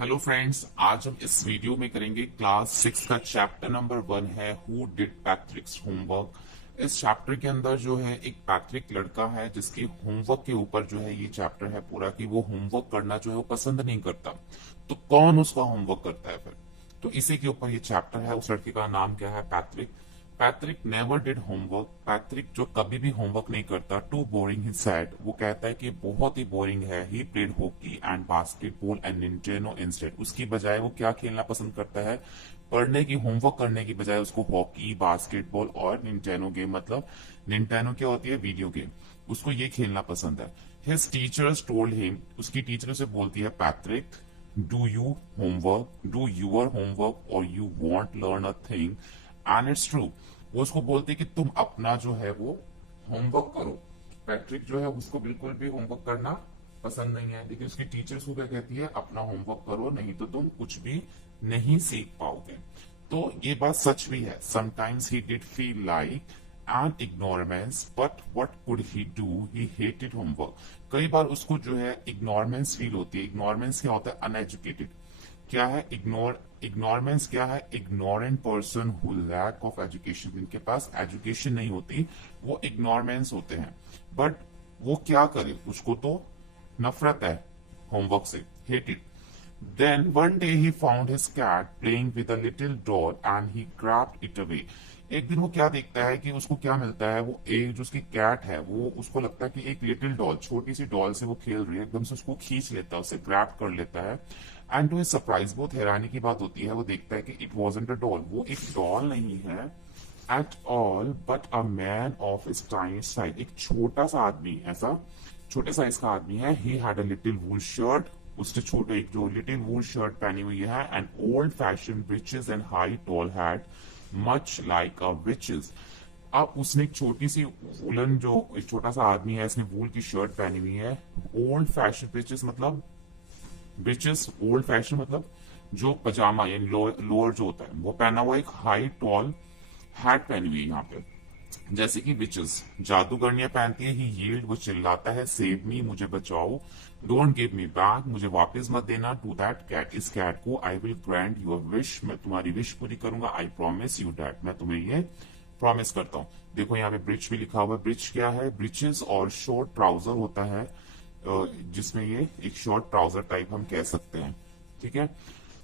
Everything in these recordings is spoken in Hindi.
हेलो फ्रेंड्स, आज हम इस वीडियो में करेंगे क्लास 6 का चैप्टर नंबर 1 है हु डिड पैट्रिक्स होमवर्क। इस चैप्टर के अंदर जो है एक पैट्रिक लड़का है जिसके होमवर्क के ऊपर जो है ये चैप्टर है पूरा कि वो होमवर्क करना जो है वो पसंद नहीं करता। तो कौन उसका होमवर्क करता है फिर? तो इसी के ऊपर ये चैप्टर है। उस लड़के का नाम क्या है? Patrick. Patrick never did homework. Patrick जो कभी भी होमवर्क नहीं करता। Too boring he said. वो कहता है कि बहुत ही बोरिंग है। He played hockey and basketball and Nintendo instead. उसकी बजाय वो क्या खेलना पसंद करता है? पढ़ने की, होमवर्क करने की बजाय उसको हॉकी, बास्केटबॉल और निंटेनो गेम, मतलब निंटेनो क्या होती है? Video game. उसको ये खेलना पसंद है। His teachers told him. उसकी टीचर से बोलती है, Patrick do you homework, do your homework और you won't learn a thing and it's true. वो उसको बोलते कि तुम अपना जो है वो होमवर्क करो। पैट्रिक जो है उसको बिल्कुल भी होमवर्क करना पसंद नहीं है, लेकिन उसकी टीचर उसको क्या कहती है? अपना होमवर्क करो, नहीं तो तुम कुछ भी नहीं सीख पाओगे। तो ये बात सच भी है। Sometimes he did feel like and ignoramus, but what could he do? He hated homework. कई बार उसको जो है इग्नोरमेंस फील होती है। इग्नोरमेंस क्या होता है? अनएजुकेटेड। क्या है इग्नोरमेंस? क्या है? Ignorant person who lack of education. जिनके पास एजुकेशन नहीं होती वो इग्नोरमेंस होते हैं। बट वो क्या करे? उसको तो नफरत है होमवर्क से, hated. Then one day he found his cat playing with a little doll and he grabbed it away. एक दिन वो क्या देखता है कि उसको क्या मिलता है? वो एक जो उसकी कैट है, वो उसको लगता है कि एक लिटिल डॉल, छोटी सी डॉल से वो खेल रही है, एकदम से उसको खींच लेता है, उसे ग्रैब कर लेता है। एंड टू हिज सरप्राइज, बहुत हैरानी की बात होती है, वो देखता है कि इट वॉजंट अ डॉल। वो एक डॉल नहीं है at all but a man of his tiny size. एक छोटा सा आदमी, ऐसा छोटे साइज का आदमी है। He had a little wool shirt. उसने छोटे एक जो लिटिल वूल शर्ट पहनी हुई है and old fashion breeches and high tall hat much like a witch's. अब उसने एक छोटी सी वूलन, जो एक छोटा सा आदमी है, इसने वूल की शर्ट पहनी हुई है। ओल्ड फैशन ब्रिचेस मतलब, ब्रिचेस ओल्ड फैशन मतलब जो पजामा यानी लोअर जो होता है वो पहना हुआ। एक हाई टॉल हैट पहनी हुई है यहाँ पे, जैसे कि विचेस जादूगरनियां पहनती है। ही यील्ड, वो चिल्लाता है, सेव मी, मुझे बचाओ। डोंट गिव मी बैक, मुझे वापस मत देना। टू दैट कैट, इस कैट को। I will grant your wish, मैं तुम्हारी विश पूरी करूंगा। आई प्रॉमिस यू डैट, मैं तुम्हें ये प्रॉमिस करता हूँ। देखो यहाँ पे ब्रिच भी लिखा हुआ है। ब्रिच क्या है? ब्रिचेस और शॉर्ट ट्राउजर होता है, जिसमें ये एक शॉर्ट ट्राउजर टाइप हम कह सकते हैं। ठीक है।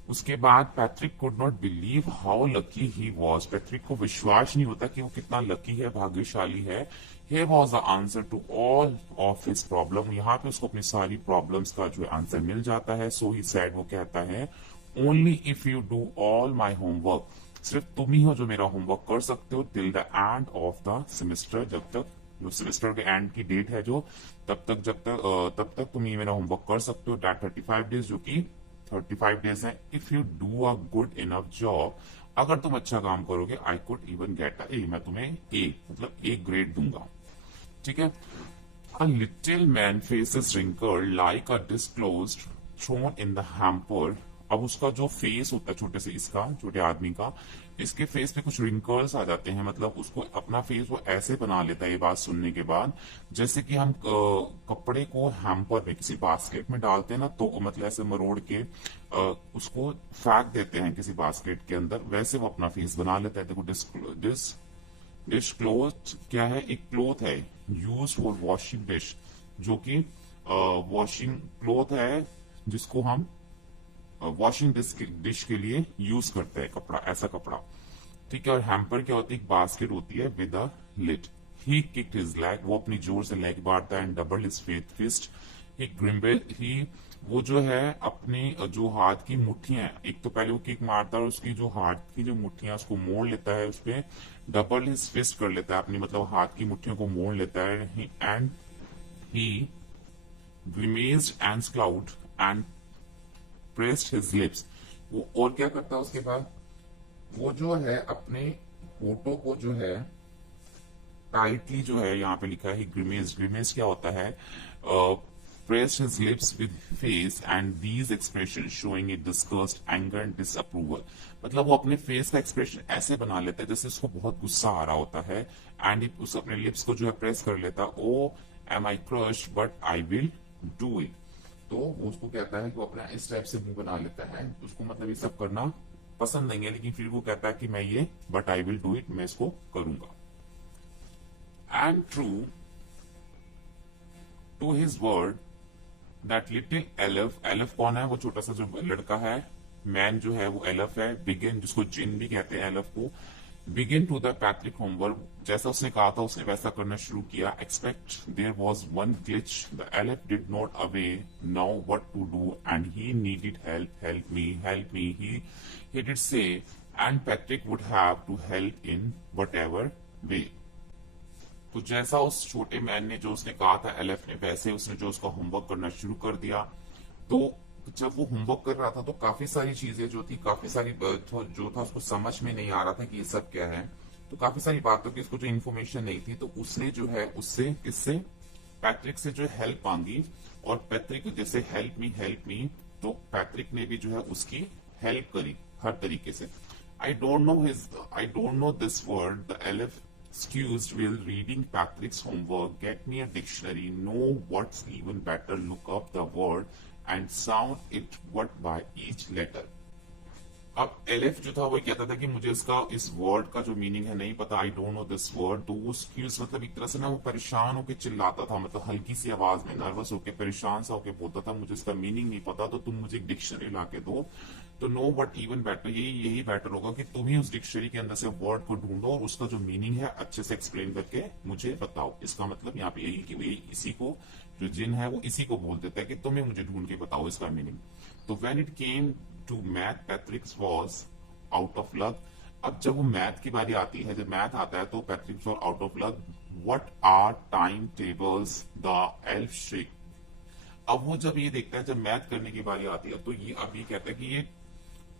उसके बाद Patrick could not believe how lucky he was. Patrick को विश्वास नहीं होता कि वो कितना लकी है, भाग्यशाली है। Here was the answer to all of his problem. यहाँ पे उसको अपनी सारी प्रॉब्लम्स का जो आंसर मिल जाता है। So he said, वो कहता है, only if you do all my homework. सिर्फ तुम ही हो जो मेरा होमवर्क कर सकते हो till the end of the semester, जब तक जो सेमेस्टर के एंड की डेट है जो, तब तक तुम ये मेरा होमवर्क कर सकते हो। That 35 days, जो कि 35 डेज है। If you do a good enough job, अगर तुम अच्छा काम करोगे, I could even get a A, मैं तुम्हें ए मतलब ए ग्रेड दूंगा। ठीक है। A little man faces wrinkle like a disclosed thrown in the hamper. अब उसका जो फेस होता है छोटे से, इसका छोटे आदमी का, इसके फेस पे कुछ रिंकल्स आ जाते हैं। मतलब उसको अपना फेस वो ऐसे बना लेता है ये बात सुनने के बाद, जैसे कि हम कपड़े को हैम्पर में किसी बास्केट में डालते हैं ना, तो मतलब ऐसे मरोड़ के उसको फेंक देते हैं किसी बास्केट के अंदर, वैसे वो अपना फेस बना लेता है। देखो, डिश क्लोथ क्या है? एक क्लोथ है यूज फॉर वॉशिंग डिश, जो कि वॉशिंग क्लोथ है जिसको हम वॉशिंग डिश के लिए यूज करते हैं, कपड़ा, ऐसा कपड़ा। ठीक है। और हैम्पर क्या होती है? एक बास्केट होती है with a lid. He kicked his leg, वो अपनी जोर से लेग मारता है। And double his fist, he grumble, he वो जो है अपनी जो हाथ की मुट्ठियां, एक तो पहले वो किक मारता है और उसकी जो हाथ की जो मुट्ठियां उसको मोड़ लेता है, उसपे डबल हिज फिस्ट कर लेता है अपनी, मतलब हाथ की मुट्ठियों को मोड़ लेता है। And he grimaced and scowled and pressed his lips. वो और क्या करता है उसके बाद? वो जो है अपने फोटो को जो है टाइटली, जो है यहाँ पे लिखा है ग्रिमेज। ग्रिमेज क्या होता है? Pressed his lips with face and these expression showing it disgust, anger and disapproval. मतलब वो अपने फेस का एक्सप्रेशन ऐसे बना लेता है जैसे उसको बहुत गुस्सा आ रहा होता है। एंड उस अपने लिप्स को जो है प्रेस कर लेता, oh am I crush but I will do it. तो वो उसको कहता है कि वो अपना इस टाइप से मुंह बना लेता है, उसको मतलब ये सब करना पसंद नहीं है, लेकिन फिर वो कहता है कि मैं ये but I will do it, मैं इसको करूंगा। And true to his word that little elf, elf कौन है, वो छोटा सा जो लड़का है, मैन जो है वो एलफ है, बिगिन जिसको जिन भी कहते हैं एलफ को, begin to the Patrick homework, जैसा उसने कहा था उसने वैसा करना शुरू किया। Expect there was one glitch, the elf did not away now what to do and he needed help, help me he did say, and Patrick would have to help in whatever way. तो जैसा उस छोटे मैन ने जो उसने कहा था एलएफ ने, वैसे उसने जो उसका होमवर्क करना शुरू कर दिया। तो जब वो होमवर्क कर रहा था तो काफी सारी चीजें जो थी, काफी सारी जो था उसको समझ में नहीं आ रहा था कि ये सब क्या है। तो काफी सारी बातों की उसको जो इन्फॉर्मेशन नहीं थी, तो उसने जो है उससे किससे, पैट्रिक से जो हेल्प मांगी, और पैट्रिक जैसे हेल्प मी, तो पैट्रिक ने भी जो है उसकी हेल्प करी हर तरीके से। I don't know this word, the elif excused while reading Patrick's homework, get me a dictionary, know what's even better, look up the word and sound it what by each letter. अब एलिफ जो था वो कहता था कि मुझे इसका इस वर्ड का जो मीनिंग है नहीं पता, I don't know this word. तो वो एक्सक्यूज मतलब एक तरह से ना वो परेशान होकर चिल्लाता था, मतलब हल्की सी आवाज में नर्वस होकर परेशान सा होकर बोलता था, मुझे इसका मीनिंग नहीं पता, तो तुम मुझे एक डिक्शनरी ला के दो। तो नो बट इवन बेटर, यही बेटर होगा कि तुम ही उस डिक्शनरी के अंदर से वर्ड को ढूंढो और उसका जो मीनिंग है अच्छे से एक्सप्लेन करके मुझे बताओ। इसका मतलब यहाँ पे यही कि वो इसी को, जो जिन है वो इसी को बोल देता है कि तुम्हें मुझे ढूंढ के बताओ इसका मीनिंग। तो when it came to math, Patrick was out of luck. अब जब वो मैथ की बारी आती है, जब मैथ आता है तो Patrick was out of luck. What are time tables, the elf shake. अब वो जब ये देखता है, जब मैथ करने की बारी आती है, तो ये अब ये कहता है कि ये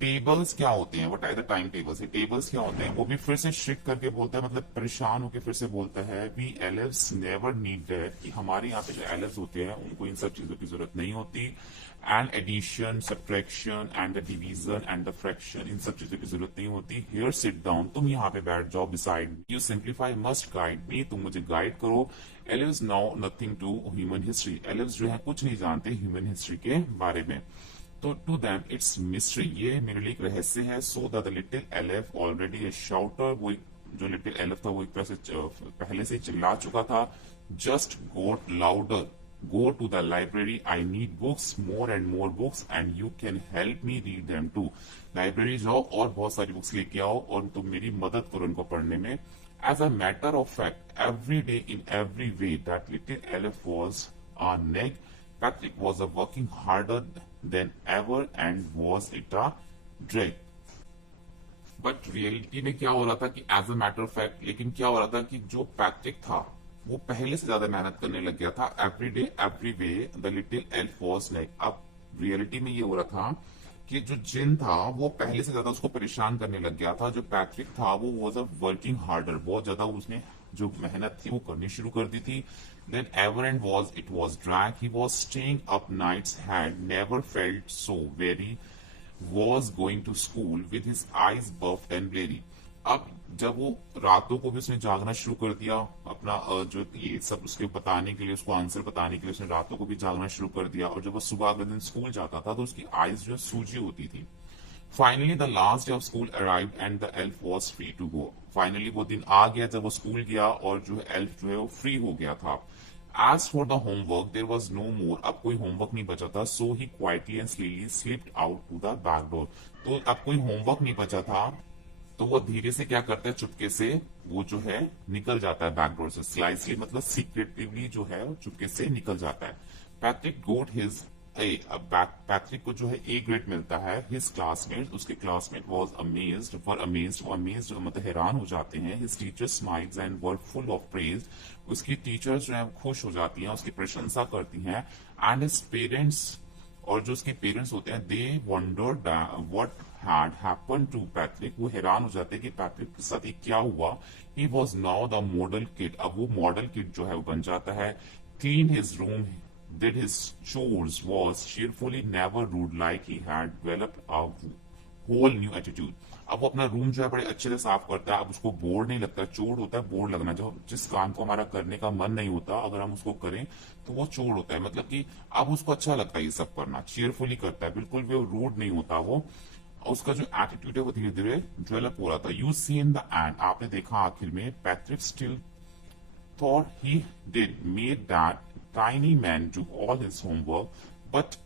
टेबल्स क्या होते हैं, what are the time tables, ये टेबल्स क्या होते हैं। वो भी फिर से श्रिक करके बोलता है, मतलब परेशान होकर फिर से बोलता है, वी एलिफ्स नेवर नीड दैट, कि हमारे यहाँ पे जो एलिफ्स होते हैं उनको इन सब चीजों की जरूरत नहीं होती। And addition, subtraction and the division and the fraction, इन सब चीजों की जरूरत नहीं होती। हियर सिट डाउन, तुम यहाँ पे बैठ जाओ, beside you simplify must guide me, तुम मुझे गाइड करो। Elves now nothing to human history, elves जो है कुछ नहीं जानते ह्यूमन हिस्ट्री के बारे में। तो टू दैम इट्स मिस्ट्री, ये मेरे लिए एक रहस्य है। So the little elif already ए शाउटर, वो जो लिटिल एलिफ था वो एक तरह से पहले से चिल्ला चुका था। Just got louder, go to the library, I need books, more and more books and you can help me read them too. Library जाओ और बहुत सारी बुक्स लेके आओ और तुम मेरी मदद करो इनको पढ़ने में। As a matter of fact, every day in every way that little elf was a neck, Patrick was working harder than ever and was it a drag. But reality में क्या हो रहा था कि as a matter of fact, लेकिन क्या हो रहा था कि जो पैट्रिक था वो पहले से ज्यादा मेहनत करने लग गया था। Every day every way the little elf was like, अब रियलिटी में ये हो रहा था कि जो जिन था वो पहले से ज्यादा उसको परेशान करने लग गया था। जो पैट्रिक था वो वाज अ वर्किंग हार्डर, बहुत ज्यादा उसने जो मेहनत थी वो करनी शुरू कर दी थी। Then ever and it was drag. He was staying up nights, had never felt so very, was going to school with his eyes buffed and bleary. अब जब वो रातों को भी उसने जागना शुरू कर दिया, अपना जो ये सब उसके बताने के लिए, उसको आंसर बताने के लिए उसने रातों को भी जागना शुरू कर दिया। और जब वो सुबह अगले दिन स्कूल जाता था तो उसकी आईज जो सूजी होती थी। Finally the last day of school arrived and the elf was free to go. Finally वो दिन आ गया जब वो स्कूल गया और जो है एल्फ जो है वो फ्री हो गया था। As for the homework there was no more, अब कोई होमवर्क नहीं बचा था। So he quietly and slyly slipped out to the back door, तो अब कोई होमवर्क नहीं बचा था तो वो धीरे से क्या करता है, चुपके से वो जो है निकल जाता है बैक डोर से। स्लाइसली मतलब सीक्रेटिवली जो है चुपके से निकल जाता है। पैट्रिक गोट हिज पैट्रिक को जो है ए ग्रेड मिलता है। हिज क्लासमेट, उसके classmate was amazed, were amazed, वो अमेज्ड मतलब हैरान हो जाते हैं। His teacher smiles and were full of praise, उसकी टीचर्स जो है खुश हो जाती हैं, उसकी प्रशंसा करती हैं। एंड हिज पेरेंट्स, और जो उसके पेरेंट्स होते हैं, they wondered what had happened to Patrick, वो हैरान हो जाते हैं कि पैट्रिक के साथ ये क्या हुआ। He was now the model kid, अब वो मॉडल किड जो है वो बन जाता है। Clean his room, did his chores, was cheerfully, never rude, like he had developed a whole new attitude. अब वो अपना रूम जो है बड़े अच्छे से साफ करता है, अब उसको बोर नहीं लगता, चोर होता है बोर लगना, जो जिस काम को हमारा करने का मन नहीं होता अगर हम उसको करें तो वो चोर होता है, मतलब कि अब उसको अच्छा लगता है ये सब करना, चेयरफुली करता है, बिल्कुल भी रूड नहीं होता वो। उसका जो एटीट्यूड है वो धीरे धीरे डेवलप हो रहा था। You see in the end, आपने देखा आखिर में, Patrick still thought he did made that tiny man do all his homework, but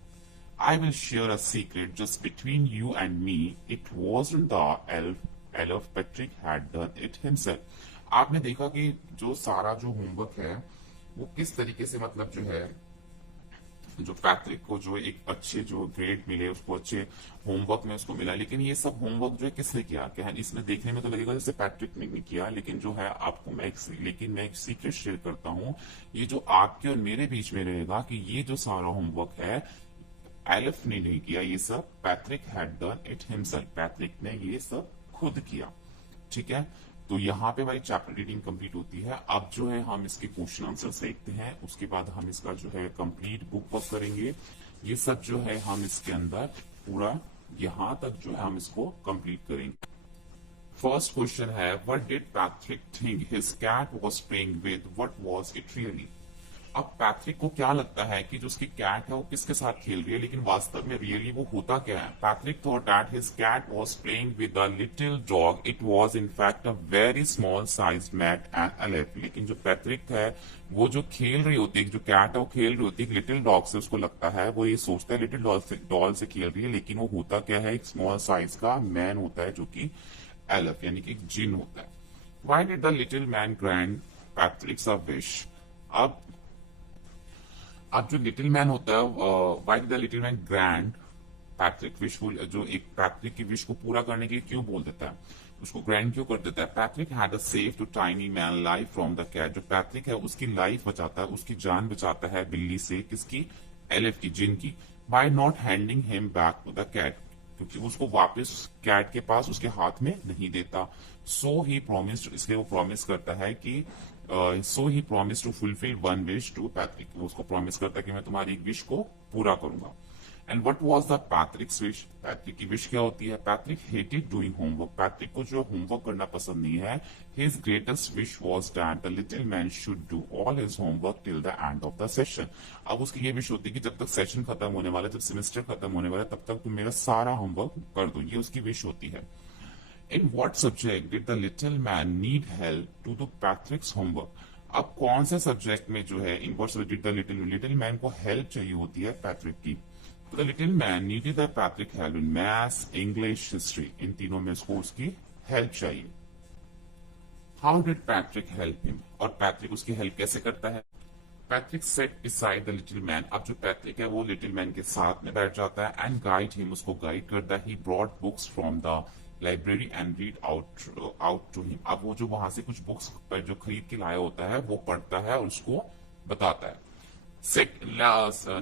I will share a secret just between you and me. It wasn't the elf. Patrick had done it himself. आपने देखा कि जो सारा जो होमवर्क है वो किस तरीके से, मतलब जो है, जो पैट्रिक को जो एक अच्छे जो ग्रेड मिले, उसको अच्छे होमवर्क में उसको मिला, लेकिन ये सब होमवर्क जो है किसने किया, क्या है इसमें देखने में तो लगेगा जैसे पैट्रिक ने नहीं किया, लेकिन जो है आपको मैं एक सीक्रेट शेयर करता हूँ, ये जो आपके और मेरे बीच में रहेगा कि ये जो सारा होमवर्क है एलिफ ने नहीं किया, ये सब Patrick had done it himself, Patrick ने ये सब खुद किया। ठीक है, तो यहाँ पे हमारी चैप्टर रीडिंग कंप्लीट होती है। अब जो है हम इसके क्वेश्चन आंसर्स देखते हैं, उसके बाद हम इसका जो है कंप्लीट बुक वर्क करेंगे। ये सब जो है हम इसके अंदर पूरा यहाँ तक जो है हम इसको कंप्लीट करेंगे। फर्स्ट क्वेश्चन है, what did Patrick think his cat was playing with, what was it really. अब पैट्रिक को क्या लगता है कि जो उसकी कैट है वो किसके साथ खेल रही है, लेकिन वास्तव में रियली वो होता क्या है। Patrick thought that his cat was playing with a little dog, it was in fact a very small sized mat and elf. लेकिन जो पैट्रिक है वो जो खेल रही होती है, जो कैट है वो खेल रही होती है लिटिल डॉग से, उसको लगता है, वो ये सोचता है लिटिल डॉल से खेल रही है, लेकिन वो होता क्या है, एक स्मॉल साइज का मैन होता है जो कि एलेफ यानी कि एक जिन होता है। Why did the little man grant पैट्रिक्स a wish. अब जो लिटिल मैन होता है, why did the little man grant Patrick wish, जो एक पैट्रिक की विश को पूरा करने के लिए क्यों बोल देता है, उसको ग्रैंड क्यों कर देता है। Patrick had a save to tiny man life from the cat, जो पैट्रिक है उसकी लाइफ बचाता है, उसकी जान बचाता है बिल्ली से, किसकी, एलिफ की, जिन की, by not handing him back to the cat, क्योंकि उसको वापस कैट के पास उसके हाथ में नहीं देता। सो ही प्रॉमिस्ड, इसलिए वो प्रॉमिस करता है कि so he promise to fulfil one wish to Patrick, वो उसको प्रॉमिस करता है कि मैं तुम्हारी एक विश को पूरा करूंगा। And what was the पैट्रिक्स wish, Patrick की विश क्या होती है। Patrick hated doing homework, Patrick को जो होमवर्क करना पसंद नहीं है। His greatest wish was that the little man should do all his homework till the end of the session. अब उसकी ये विश होती है कि जब तक सेशन खत्म होने वाला, जब सेमेस्टर खत्म होने वाला, तब तक तुम मेरा सारा होमवर्क कर दो, ये उसकी विश होती है। In what subject did the little man need help to do Patrick's homework? अब कौन से सब्जेक्ट में जो है, इन what subject did the little man को हेल्प चाहिए होती है पैट्रिक की। तो the little man needed the Patrick help in maths, English, history, इन तीनों में उसको उसकी हेल्प चाहिए। How did Patrick help him? और पैट्रिक उसकी हेल्प कैसे करता है। Patrick set beside the little man, अब जो पैट्रिक है वो लिटिल मैन के साथ में बैठ जाता है, एंड गाइड हिम, उसको गाइड करता है। He brought books from the library and read out to him, अब वो जो वहां से कुछ बुक्स जो खरीद के लाया होता है वो पढ़ता है और उसको बताता है।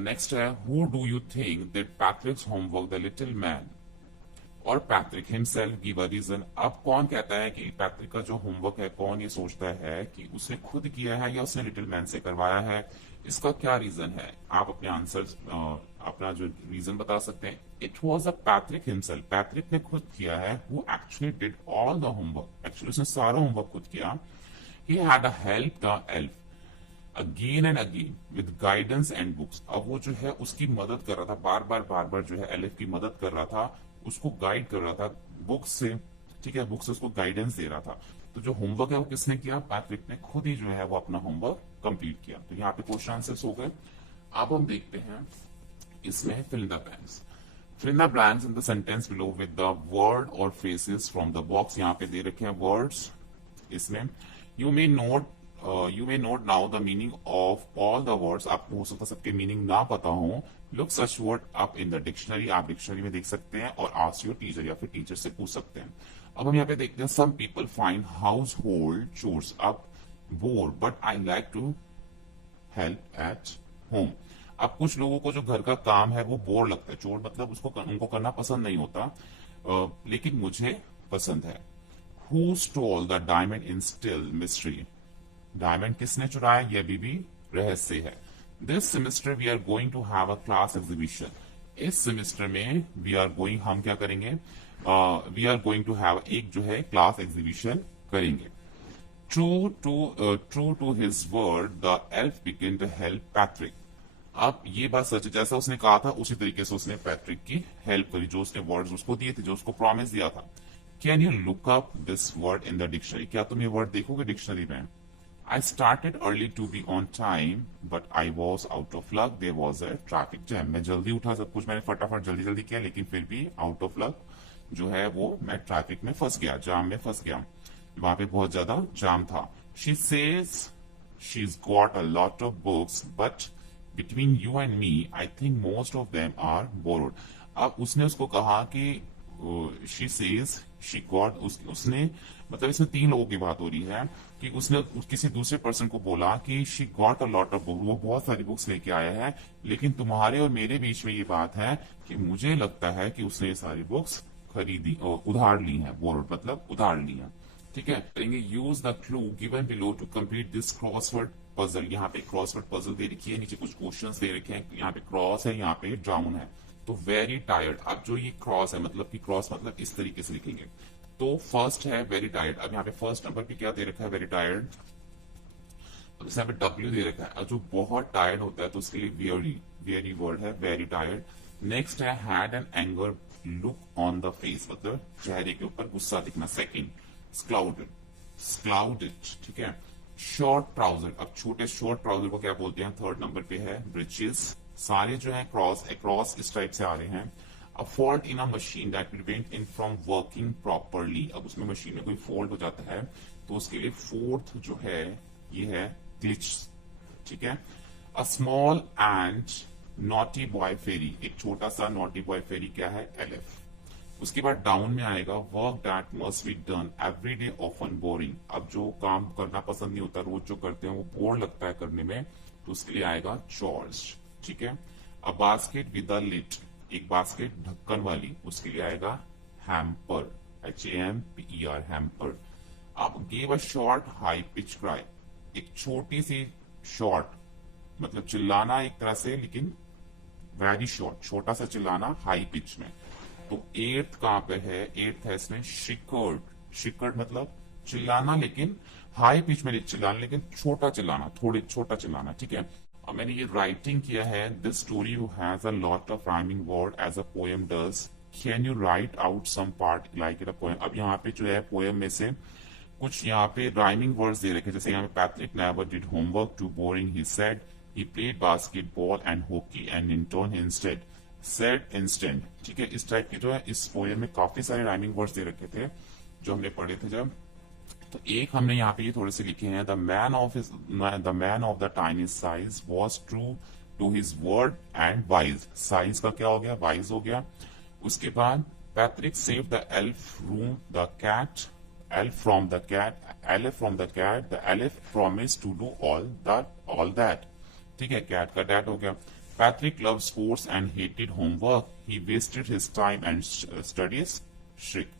नेक्स्ट है, who do you think that Patrick's homework, the little man और Patrick himself give a reason. अब कौन कहता है कि पैट्रिक का जो होमवर्क है, कौन ये सोचता है कि उसने खुद किया है या उसने लिटिल मैन से करवाया है, इसका क्या रीजन है। आप अपने आंसर अपना जो रीजन बता सकते हैं। It was a Patrick himself, Patrick ने खुद किया है। Who actually did all the homework, actually उसने सारा होमवर्क खुद किया। He had a help the elf again and again with guidance and books. अब वो जो है उसकी मदद कर रहा था, बार बार जो है एलिफ की मदद कर रहा था, उसको गाइड कर रहा था बुक्स से। ठीक है, बुक्स से उसको गाइडेंस दे रहा था। तो जो होमवर्क है वो किसने किया, पैट्रिक ने खुद ही जो है वो अपना होमवर्क कंप्लीट किया। तो यहाँ पे क्वेश्चन आंसर्स हो गए। अब हम देखते हैं इसमें fill in the blanks. Fill in the blanks in the sentence below with the word or phrases from the box. यहाँ पे दे रखे हैं वर्ड्स इसमें। You may note now the meaning of all the words. आपको हो सकता है सबके मीनिंग ना पता हो। Look such word up in the dictionary, आप डिक्शनरी में देख सकते हैं, और आस्क योर टीचर या फिर टीचर से पूछ सकते हैं। अब हम यहाँ पे देखते हैं, some people find household chores a bore but I like to help at home. अब कुछ लोगों को जो घर का काम है वो बोर लगता है, चोर मतलब उनको करना पसंद नहीं होता, लेकिन मुझे पसंद है। Who stole the diamond in still mystery, diamond किसने चुराया ये अभी भी रहस्य है। This semester we are going to have a class exhibition, इस सेमेस्टर में वी आर गोइंग, हम क्या करेंगे, we are going to have एक जो है क्लास एग्जीबिशन करेंगे। True to his word the elf began to help Patrick. अब ये बात सच है, जैसा उसने कहा था उसी तरीके से उसने पैट्रिक की हेल्प करी, जो उसने वर्ड्स उसको दिए थे, जो उसको प्रॉमिस दिया था। Can you look up this word in the dictionary? क्या तुम ये वर्ड देखोगे डिक्शनरी में? I started early to be on time, but I was out of luck. There was a traffic jam. मैं जल्दी उठा, सब कुछ मैंने फटाफट जल्दी जल्दी किया, लेकिन फिर भी आउट ऑफ लक जो है वो मैं ट्रैफिक में फंस गया, जाम में फंस गया। वहां पे बहुत ज्यादा जाम था। She says she's got a lot of books, but between you and me, I think most of them are borrowed. अब उसने उसको कहा कि शी सेज शी गॉट, उसने मतलब इसमें तीन लोगों की बात हो रही है कि उसने किसी दूसरे पर्सन को बोला कि she got a lot of book, वो बहुत सारी बुक्स लेके आया है, लेकिन तुम्हारे और मेरे बीच में ये बात है कि मुझे लगता है कि उसने ये सारी बुक्स खरीदी और उधार ली हैं। बोर्ड मतलब उधार ली हैं। ठीक है, करेंगे use the clue given below to complete this crossword puzzle. यहाँ पे क्रॉसवर्ड पजल दे रखी है, नीचे कुछ क्वेश्चंस दे रखे हैं, यहाँ पे क्रॉस है, यहाँ पे डाउन है। तो वेरी टायर्ड, अब जो ये क्रॉस है मतलब कि क्रॉस मतलब इस तरीके से लिखेंगे। तो फर्स्ट है वेरी टायर्ड। अब यहाँ पे फर्स्ट नंबर पे क्या दे रखा है? Very tired. अब यहाँ पे डब्ल्यू दे रखा है, और जो बहुत टायर्ड होता है तो उसके लिए वेरी वेरी वर्ड है वेरी टायर्ड। नेक्स्ट है had an anger look on the face, मतलब चेहरे के ऊपर गुस्सा दिखना। सेकंड स्क्लाउडेड, स्क्लाउडेड। ठीक है, शॉर्ट ट्राउजर। अब छोटे शॉर्ट ट्राउजर को क्या बोलते हैं? थर्ड नंबर पे है ब्रिचेस। सारे जो है क्रॉस इस टाइप से आ रहे हैं। A fault in a machine that prevent it from working properly। अब उसमें मशीन में कोई फॉल्ट हो जाता है तो उसके लिए फोर्थ जो है ये है ग्लिच। ठीक है, a small and naughty boy fairy. एक छोटा सा नॉटी बॉय फेरी क्या है? एलिफ। उसके बाद डाउन में आएगा work that must be done every day often boring. अब जो काम करना पसंद नहीं होता, रोज जो करते हैं वो बोर लगता है करने में, तो उसके लिए आएगा चॉर्स। ठीक है, a basket with a lid. एक बास्केट ढक्कन वाली, उसके लिए आएगा हैम्पर, HAMPER हैम्पर। अब give a short high pitch cry. एक छोटी सी शॉर्ट मतलब चिल्लाना एक तरह से, लेकिन वेरी शॉर्ट, छोटा सा चिल्लाना हाई पिच में। तो एट्थ कहां पे है? एट्थ है इसमें शिकर्ड। शिकर्ड मतलब चिल्लाना, लेकिन हाई पिच में चिल्लाना, लेकिन छोटा चिल्लाना, थोड़े छोटा चिल्लाना। ठीक है, अब मैंने ये राइटिंग किया है। This story has a lot of rhyming word as a poem does. Can you write out some part like it a poem? अब यहाँ पे जो है पोएम में से कुछ यहाँ पे राइमिंग वर्ड्स दे रखे, जैसे यहाँ पे Patrick never did homework too boring he said, he played basketball and hockey and intern instead, said instant. ठीक है, इस टाइप के जो है इस पोएम में काफी सारे राइमिंग वर्ड्स दे रखे थे जो हमने पढ़े थे जब। तो एक हमने यहाँ पे ये थोड़े से लिखे हैं। The man of the tiny size was true to his word and wise. Size का क्या हो गया? वाइज हो गया। उसके बाद Patrick save the elf from the cat, elf from the cat, elf from the cat, the elf promise to do all that. ठीक है, कैट का डैट हो गया। Patrick love sports and hated homework, he wasted his time and studies श्रिक।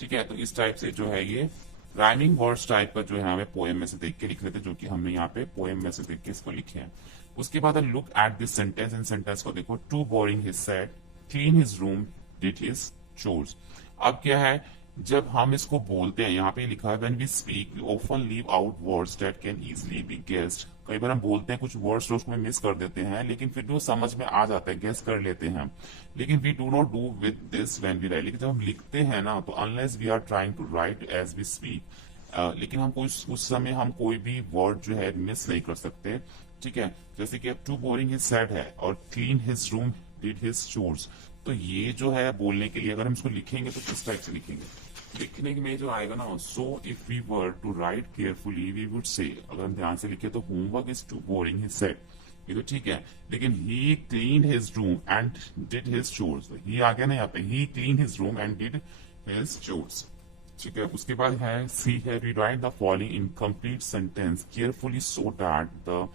ठीक है, तो इस टाइप से जो है ये राइमिंग वर्ड्स टाइप का जो है हमें पोएम में से देख के लिख रहे थे, जो कि हमने यहाँ पे पोएम में से देख के इसको लिखे हैं। उसके बाद लुक एट दिस सेंटेंस, इन सेंटेंस को देखो। Too boring his said, clean his room, did his chores. अब क्या है, जब हम इसको बोलते हैं, यहाँ पे लिखा है when we speak we often leave out words that can easily be guessed. कई बार हम बोलते हैं कुछ वर्ड्स उसको मिस कर देते हैं, लेकिन फिर भी वो समझ में आ जाता है, गेस कर लेते हैं। लेकिन we do not do with this when we write. लेकिन जब हम लिखते हैं ना, तो unless we are trying to write as we speak, लेकिन हम उस समय हम कोई भी वर्ड जो है मिस नहीं कर सकते। ठीक है, जैसे कि अब टू बोरिंग हिज सेड है और clean his room did his chores. तो ये जो है बोलने के लिए अगर हम इसको लिखेंगे तो किस टाइप से लिखेंगे? लिखने में जो आएगा ना, so if we were to write carefully we would say, अगर हम ध्यान से लिखे तो homework is too boring his said, ये तो ठीक है। लेकिन he clean his room and did his chores, he आ गया ना यहाँ पे, he clean his room and did his chores. ठीक है, उसके बाद है सी है, rewrite the following incomplete sentence carefully so that the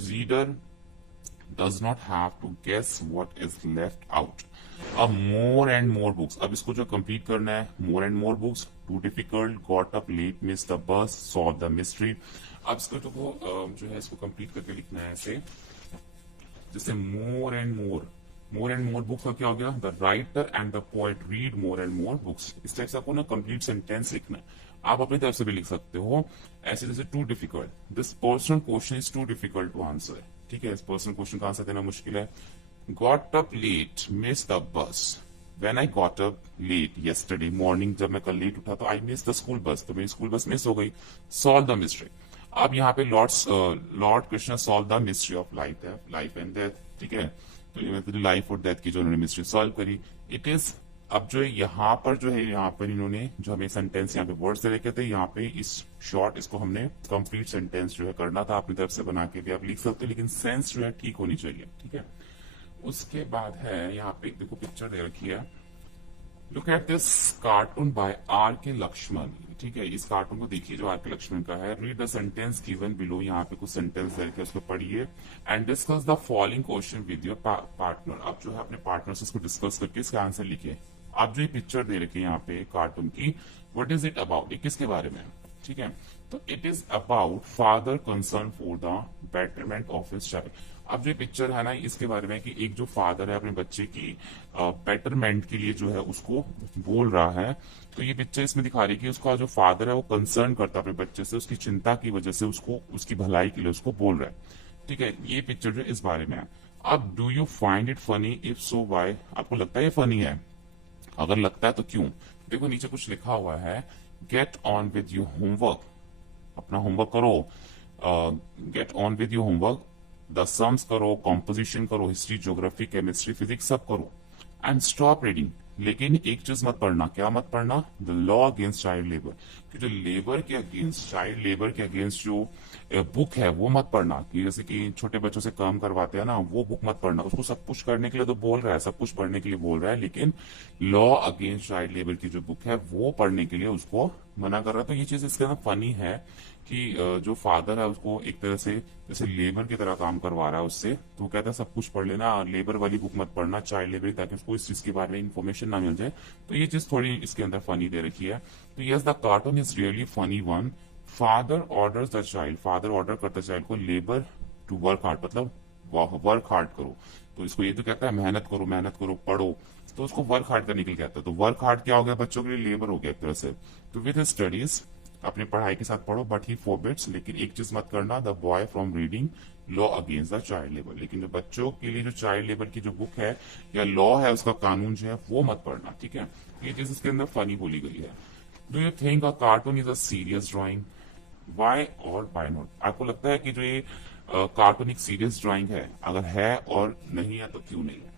reader does not have to guess what is left out. अब more and more books, अब इसको जो कंप्लीट करना है, more and more books, too difficult, got up late, missed the bus, solve the mystery। अब इसको जो है इसको कंप्लीट करके लिखना है ऐसे, जैसे more and more, more and more books का क्या हो गया, the writer and the poet read more and more books. इस टाइप से आपको ना कंप्लीट सेंटेंस लिखना है, आप अपनी तरफ से भी लिख सकते हो ऐसे जैसे too difficult, this personal question is too difficult to answer. ठीक है, इस पर्सनल क्वेश्चन का आंसर देना मुश्किल है। Got up late, miss the bus. When I got up late yesterday morning, जब मैं कल लेट उठा तो I miss the school bus, तो मेरी स्कूल बस मिस हो गई। सॉल्व द मिस्ट्री, अब यहाँ पे Lord Krishna solve the mystery of life and death. ठीक है, तो ये लाइफ और डेथ की जो उन्होंने मिस्ट्री सॉल्व करी, इट इज। अब जो यहाँ पर जो है, यहाँ पर इन्होंने जो हमें सेंटेंस यहाँ पे वर्ड्स दे रखे थे, यहाँ पे इस शॉर्ट इसको हमने कंप्लीट सेंटेंस जो है करना था, अपनी तरफ से बना के भी आप लिख सकते हो, लेकिन सेंस जो है ठीक होनी चाहिए। ठीक है, उसके बाद है यहाँ पे देखो पिक्चर दे रखी है, look at this cartoon by R K Laxman. ठीक है, इस कार्टून को देखिए जो आर के लक्ष्मण का है। Read the sentence given below, यहाँ पे कुछ सेंटेंस दे रखे उसको पढ़िए and discuss the following question with your partner. आप जो है अपने पार्टनर से इसको डिस्कस करके इसका आंसर लिखिए। आप जो ये पिक्चर दे रखी है यहाँ पे कार्टून की, व्हाट इज इट अबाउट, ये किसके बारे में? ठीक है, तो it is about father concern for the betterment of his child. अब जो पिक्चर है ना, इसके बारे में कि एक जो फादर है अपने बच्चे की बेटरमेंट के लिए जो है उसको बोल रहा है। तो ये पिक्चर इसमें दिखा रही है कि उसका जो फादर है वो कंसर्न करता है अपने बच्चे से, उसकी चिंता की वजह से उसको उसकी भलाई के लिए उसको बोल रहा है। ठीक है, ये पिक्चर जो इस बारे में है। अब do you find it funny, if so why, आपको लगता है ये फनी है? अगर लगता है तो क्यों? देखो नीचे कुछ लिखा हुआ है, get on with your homework, अपना होमवर्क करो। Get on with your homework, the sums करो, कॉम्पोजिशन करो, हिस्ट्री, ज्योग्राफी, केमिस्ट्री, फिजिक्स सब करो एंड स्टॉप रीडिंग। लेकिन एक चीज मत पढ़ना, क्या मत पढ़ना? The law against child labour, कि जो लेबर के अगेंस्ट, चाइल्ड लेबर के अगेंस्ट जो बुक है वो मत पढ़ना। कि जैसे कि छोटे बच्चों से काम करवाते हैं ना, वो बुक मत पढ़ना। उसको सब कुछ करने के लिए तो बोल रहा है, सब कुछ पढ़ने के लिए बोल रहा है, लेकिन लॉ अगेंस्ट चाइल्ड लेबर की जो बुक है वो पढ़ने के लिए उसको मना कर रहा है। तो ये चीज इसके अंदर फनी है कि जो फादर है उसको एक तरह से जैसे लेबर की तरह काम करवा रहा है उससे, तो कहता है सब कुछ पढ़ लेना, लेबर वाली बुक मत पढ़ना, चाइल्ड लेबर, ताकि उसको इस चीज के बारे में इन्फॉर्मेशन ना मिल जाए। तो ये चीज थोड़ी इसके अंदर फनी दे रखी है। तो yes, the cartoon is really funny one. Father orders the child, father order करता चाइल्ड को लेबर टू वर्क हार्ड, मतलब वर्क हार्ड करो। तो इसको ये तो कहता है मेहनत करो, पढ़ो, तो उसको वर्क हार्ड करने के लिए कहता है। तो वर्क हार्ड क्या हो गया? बच्चों के लिए लेबर हो गया एक तरह से। तो विद स्टडीज, अपनी पढ़ाई के साथ पढ़ो, बट ही फॉरबिड्स, लेकिन एक चीज मत करना, the boy from reading law against the child labour. लेकिन जो बच्चों के लिए जो चाइल्ड लेबर की जो बुक है या लॉ है, उसका कानून जो है वो मत पढ़ना। ठीक है, ये चीज इसके अंदर फनी बोली गई है। Do you think a cartoon is a serious drawing, why or why not? आपको लगता है कि जो ये कार्टून एक सीरियस ड्राइंग है? अगर है और नहीं है तो क्यों नहीं है?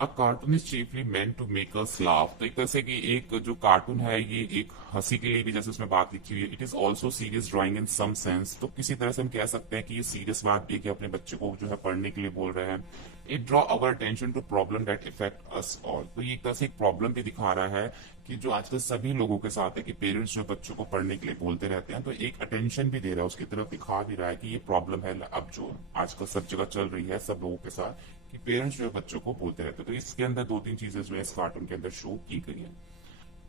A cartoon is chiefly meant to make us laugh, तो एक तरह से कि एक जो कार्टून है ये एक हंसी के लिए भी, जैसे उसमें बात लिखी हुई है, it is also serious drawing in some sense. तो किसी तरह से हम कह सकते हैं कि ये सीरियस बात भी है कि अपने बच्चे को जो है पढ़ने के लिए बोल रहे हैं। It draw our attention to problem that affect us all, तो ये एक तरह से एक प्रॉब्लम भी दिखा रहा है कि जो आजकल सभी लोगों के साथ है कि पेरेंट्स जो बच्चों को पढ़ने के लिए बोलते रहते हैं, तो एक अटेंशन भी दे रहा है, उसकी तरफ दिखा भी रहा है कि ये प्रॉब्लम है अब जो आजकल सब जगह चल रही है सब लोगों के साथ, कि पेरेंट्स जो है बच्चों को बोलते रहते हैं। तो इसके अंदर दो तीन चीजें जो है इस कार्टून के अंदर शो की गई है।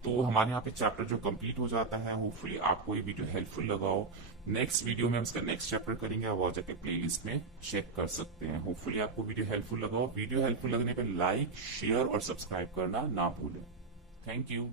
तो हमारे यहाँ पे चैप्टर जो कंप्लीट हो जाता है। होपफुली आपको ये वीडियो हेल्पफुल लगा हो। नेक्स्ट वीडियो में हम इसका नेक्स्ट चैप्टर करेंगे, आप और जाके प्लेलिस्ट में चेक कर सकते हैं। होपफुली आपको वीडियो हेल्पफुल लगा हो। वीडियो हेल्पफुल लगने पे लाइक, शेयर और सब्सक्राइब करना ना भूलें। Thank you.